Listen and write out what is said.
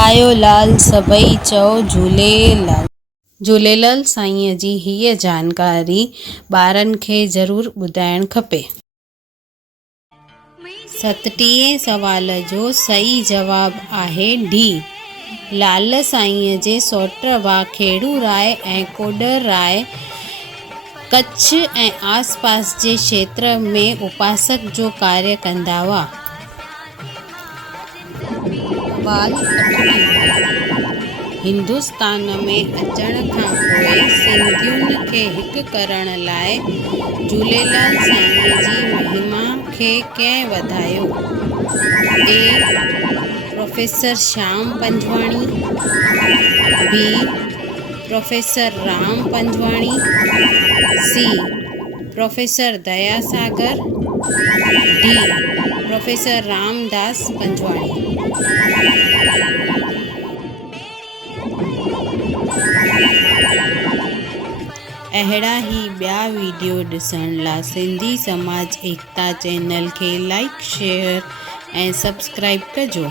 आयो लाल सभई चओ झूलेलाल। झूलेलाल साईंअ जी हीअ जानकारी ॿारनि खे ज़रूरु ॿुधाइणु खपे। 37 सवाल जो सही जवाबु आहे डी। लाल साईंअ जे सौट भाउ खेड़ू राय ऐं कोडर राय कच्छ ऐं आसपास जे क्षेत्र में उपासक जो कार्य कंदा हुआ। सवाल 38 हिंदुस्तान में अचण खां पोइ सिंधियुनि खे हिकु करण लाइ झूलेलाल साईंअ जी महिमा खे कंहिं वधायो? A professor Shyam Panjwani, B professor Ram Panjwani, C professor Dayasagar, D professor Ramdas Panjwani. अहिड़ा ही ॿिया वीडियो ॾिसण लाइ सिंधी समाज एकता चैनल खे लाइक शेयर ऐं सब्सक्राइब कजो।